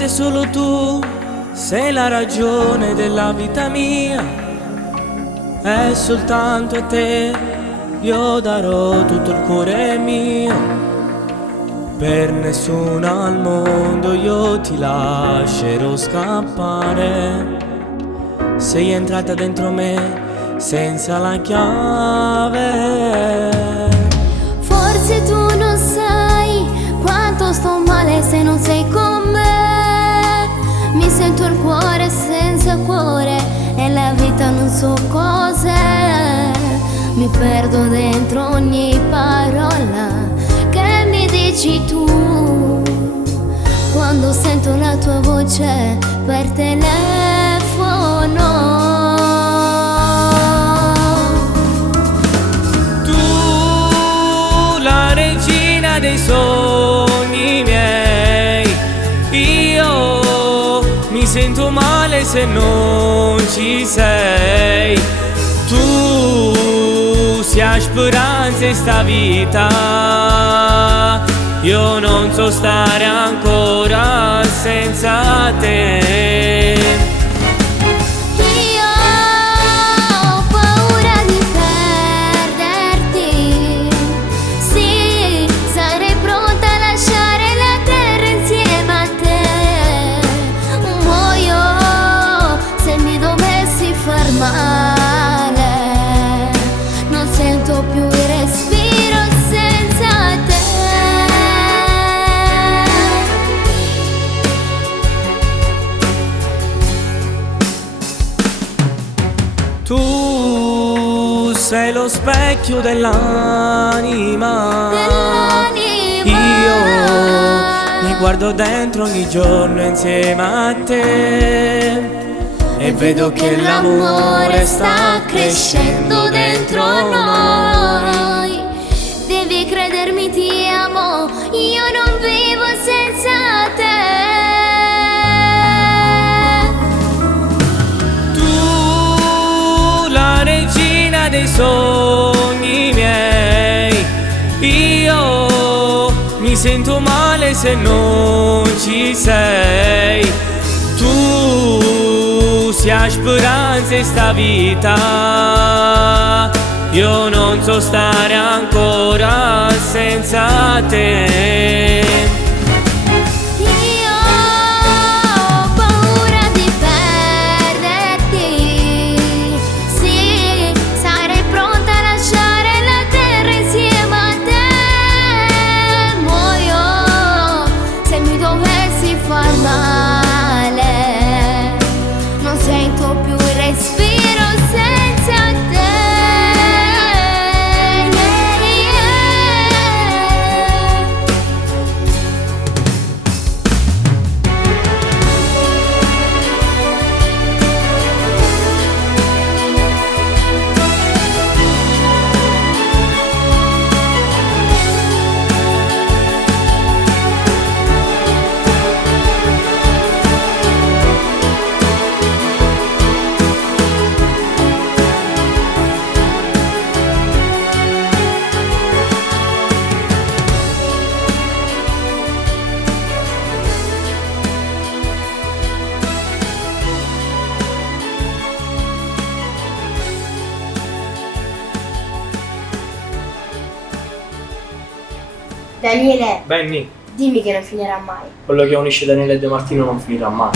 Forse solo tu sei la ragione della vita mia, è soltanto a te io darò tutto il cuore mio. Per nessuno al mondo io ti lascerò scappare. Sei entrata dentro me senza la chiave. Forse tu non sai quanto sto male se non sei con me. Mi sento il cuore senza cuore e la vita non so cos'è. Mi perdo dentro ogni parola che mi dici tu, quando sento la tua voce per telefono. Tu, la regina dei sogni miei, io mi sento male se non ci sei. Tu sia speranza in sta vita, io non so stare ancora senza te. Io ho paura di perderti, sì, sarei pronta a lasciare la terra insieme a te. Muoio se mi dovessi far male, non sento più il respiro senza te. Tu sei lo specchio dell'anima, io mi guardo dentro ogni giorno insieme a te e vedo che l'amore sta crescendo dentro noi. Devi credermi, ti amo, io non vivo senza te. Tu, la regina dei sogni miei, io mi sento male se non ci sei. Tu sia speranza in sta vita, io non so stare ancora senza te. Io ho paura di perderti, sì, sarei pronta a lasciare la terra insieme a te. Muoio se mi dovessi far male, non sento più il respiro senza te. Daniele, Benny, dimmi che non finirà mai. quello che unisce Daniele e De Martino non finirà mai.